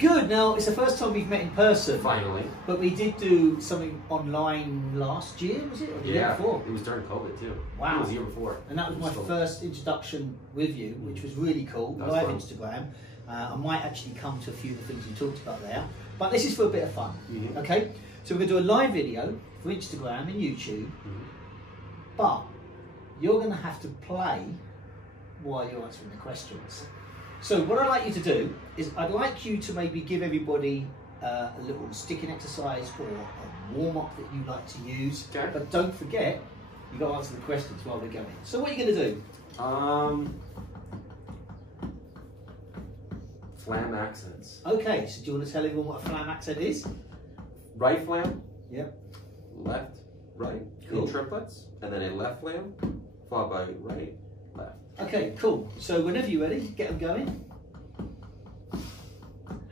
Good. Now, it's the first time we've met in person. Finally. But we did do something online last year, was it? Or the year before? It was during COVID too. Wow. It was the year before. And that was my first introduction with you, which was really cool. Live Instagram. I might actually come to a few of the things you talked about there. But this is for a bit of fun. Okay? So we're going to do a live video for Instagram and YouTube. But you're going to have to play while you're answering the questions. So what I'd like you to do is I'd like you to maybe give everybody a little sticking exercise or a warm-up that you like to use. Okay. But don't forget, you've got to answer the questions while we're going. So what are you going to do? Flam accents. Okay, so do you want to tell everyone what a flam accent is? Right flam. Yep. Left, right. Cool. In triplets. And then a left flam, followed by right, left. Okay, cool. So whenever you're ready, get them going.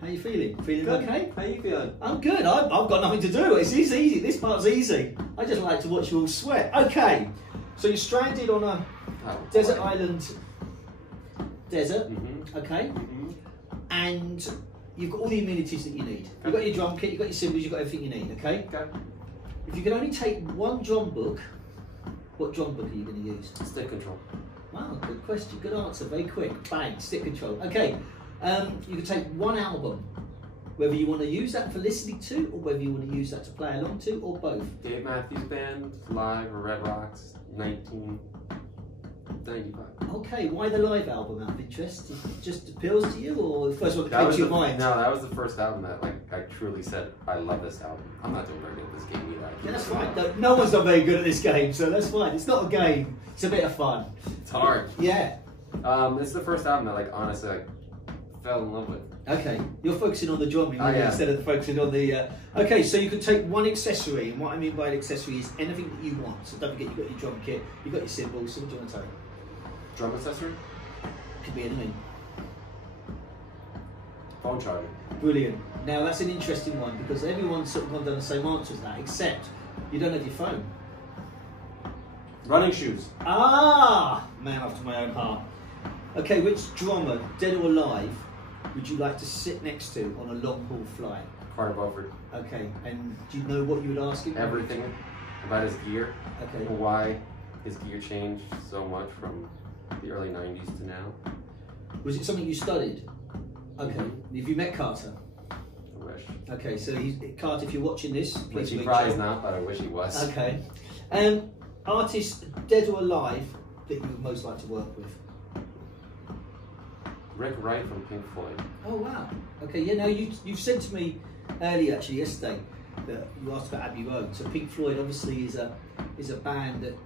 How are you feeling? Feeling good. Okay? How are you feeling? I'm good. I've got nothing to do. It's easy. This part's easy. I just like to watch you all sweat. Okay. So you're stranded on a desert island. Desert. Okay. And you've got all the amenities that you need. You've got your drum kit, you've got your cymbals, you've got everything you need. Okay. Okay. If you can only take one drum book, what drum book are you going to use? Stick control. Wow, good question, good answer, very quick. Bang, stick control. Okay, you can take one album, whether you want to use that for listening to, or whether you want to use that to play along to, or both. Dave Matthews Band, live or Red Rocks, 1995. Okay, why the live album out of interest? It just appeals to you, or the first one that came to your mind? No, that was the first album that I truly said, I love this album. I'm not doing very good at this game either. Yeah, that's fine. No one's done very good at this game, so that's fine. It's not a game, it's a bit of fun. It's hard. Yeah. It's the first album that honestly fell in love with. Okay, you're focusing on the drumming instead of focusing on the... Okay, so you can take one accessory, and what I mean by an accessory is anything that you want. So don't forget, you've got your drum kit, you've got your cymbals, so what do you want to take? Drum accessory? Could be anything. Phone charger. Brilliant. Now that's an interesting one, because everyone's sort of gone down the same answer as that, except you don't have your phone. Running shoes. Ah! Man after my own heart. Okay, which drummer, dead or alive, would you like to sit next to on a long haul flight? Carter Beauford. Okay, and do you know what you would ask him? Everything about his gear. Okay. Why his gear changed so much from the early 90s to now. Was it something you studied? Okay. Have you met Carter? I wish. Okay, so Carter, if you're watching this, please he probably is not, but I wish he was. Okay. Artist, dead or alive, that you would most like to work with? Rick Wright from Pink Floyd. Oh wow. Okay, yeah. Now you've said to me earlier, actually yesterday, that you asked about Abbey Road. So Pink Floyd obviously is a band that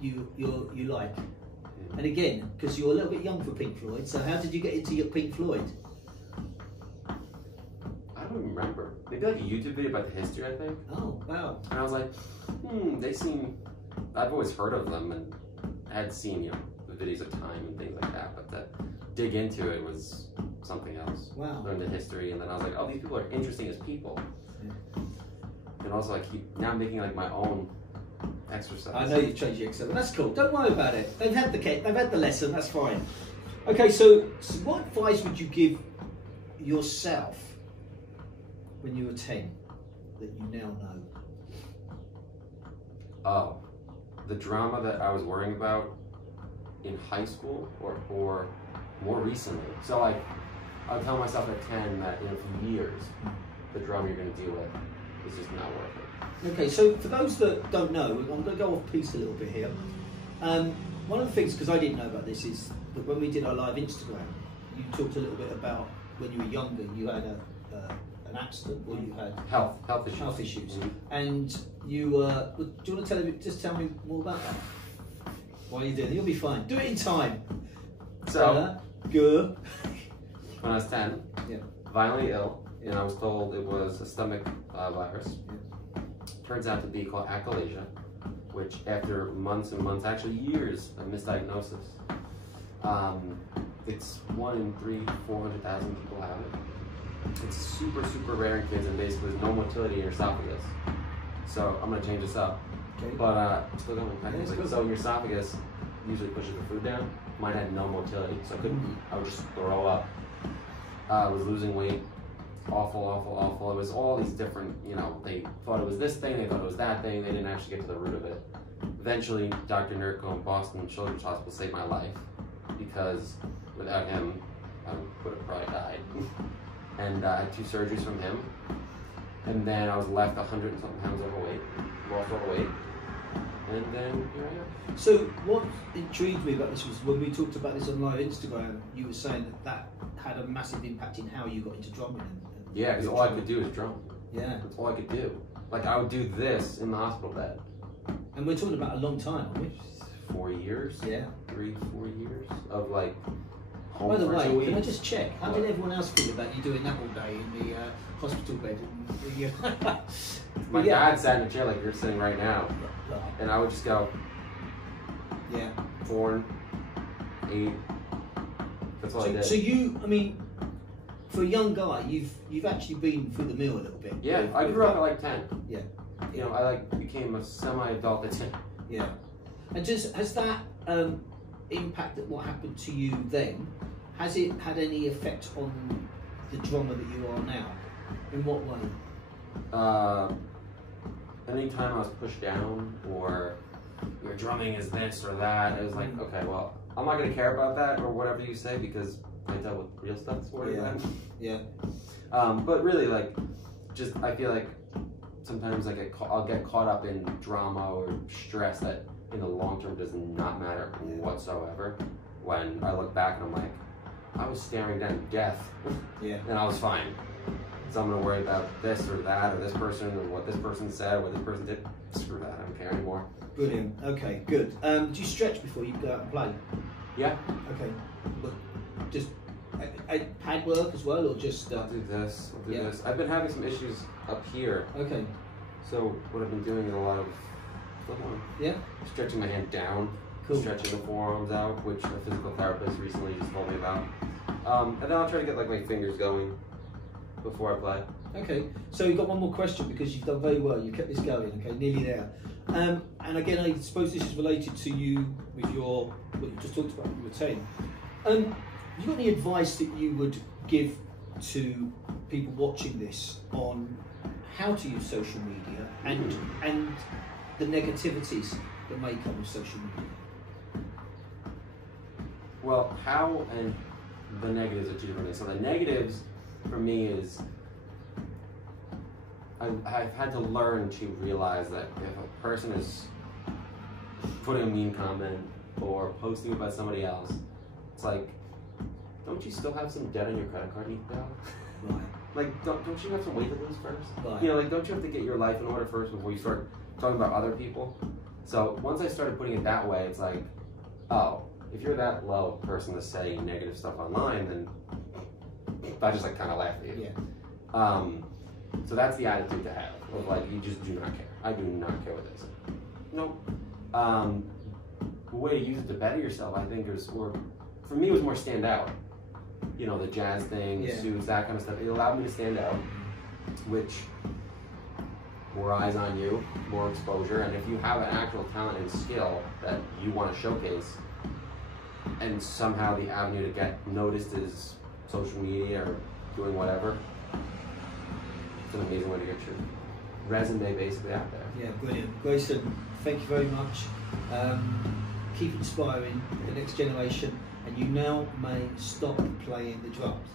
you like. And again, because you're a little bit young for Pink Floyd, so how did you get into your Pink Floyd? I don't remember. Maybe like a YouTube video about the history, I think. Oh wow. And I was like, they seem. I've always heard of them and had seen the videos of Time and things like that, but to dig into it was something else. Wow. Learn the history, and then I was like, oh, these people are interesting as people. Yeah. And also, I keep now making my own exercise. I know you've changed your exercise, but that's cool. Don't worry about it. They've had the lesson. That's fine. Okay, so what advice would you give yourself when you were 10 that you now know? Oh, the drama that I was worrying about in high school or more recently. So I would tell myself at 10 that in a few years, the drama you're going to deal with is just not worth it. Okay, so for those that don't know, I'm going to go off piece a little bit here. One of the things, because I didn't know about this, is that when we did our live Instagram, you talked a little bit about when you were younger, you had an accident, or you had health issues, and you do you want to tell me more about that? Why are you doing it? You'll be fine. Do it in time. So good. When I was 10, violently ill, and I was told it was a stomach virus. Turns out to be called achalasia, which after months and months, actually years of misdiagnosis, it's 1 in 400,000 people have it. It's super, super rare in kids, and basically there's no motility in your esophagus. So I'm going to change this up. Okay. But I'm still going technically. So your esophagus usually pushes the food down. Mine had no motility, so I would just throw up. I was losing weight awful, awful, awful. It was all these different, you know, they thought it was this thing, they thought it was that thing, they didn't actually get to the root of it. Eventually, Dr. Nekrutman, Boston Children's Hospital, saved my life, because without him, I would have probably died. And I had 2 surgeries from him, and then I was left 100 and something pounds overweight, lost all the weight, and then here I am. So what intrigued me about this was when we talked about this on live Instagram, you were saying that had a massive impact in how you got into drumming. Yeah, because all I could do is drum. Yeah. That's all I could do. Like, I would do this in the hospital bed. And we're talking about a long time, aren't we? 4 years? Yeah. 3, 4 years of, like, home By the for way, 2 weeks. can I just check? How did everyone else feel about you doing that all day in the hospital bed? My dad sat in a chair like you're sitting right now, Right. and I would just go, Yeah. 4, 8. That's all I did. So you, I mean, for a young guy, you've actually been through the mill a little bit. Yeah, I grew up at like 10. Yeah. You know, I like became a semi-adult at 10. Yeah. And just has that impacted what happened to you then? Has it had any effect on the drummer that you are now? In what way? Anytime I was pushed down, or your drumming is this or that, it was like, okay, well, I'm not gonna care about that or whatever you say, because I dealt with real stuff this morning. Yeah. But really, like, just I feel like sometimes I'll get caught up in drama or stress that in the long term does not matter whatsoever. When I look back and I'm like, I was staring down death, and I was fine. So I'm gonna worry about this or that or this person or what this person said or what this person did. Screw that, I don't care anymore. Brilliant. Okay, good. Do you stretch before you go out and play? Yeah. Okay. But just pad work as well, or just? I'll do this. I'll do this. I've been having some issues up here. Okay. So what I've been doing is a lot of stretching my hand down, stretching the forearms out, which a physical therapist recently just told me about. And then I'll try to get like my fingers going before I play. Okay, so you've got one more question because you've done very well. You kept this going. Okay, nearly there. And again, I suppose this is related to you with your what you just talked about. You were 10. Have you got any advice that you would give to people watching this on how to use social media and the negativities that may come with social media? Well, how and the negatives are 2 different things. So the negatives for me is I've had to learn to realize that if a person is putting a mean comment or posting about somebody else, it's like, don't you still have some debt on your credit card you can pay? Right. Like, don't you have some weight to lose first? Right. You know, like, don't you have to get your life in order first before you start talking about other people? So once I started putting it that way, it's like, oh, if you're that low person to say negative stuff online, then I just like kind of laugh at you. Yeah. So that's the attitude to have, of like, you just do not care. I do not care what they say. Nope. The way to use it to better yourself, I think, or for me, it was more stand out. You know, the jazz thing, the suits, that kind of stuff. It allowed me to stand out, which more eyes on you, more exposure, and if you have an actual talent and skill that you want to showcase, and somehow the avenue to get noticed is social media or doing whatever, it's an amazing way to get your resume basically out there. Yeah, brilliant. Greyson, thank you very much. Keep inspiring the next generation, and you now may stop playing the drums.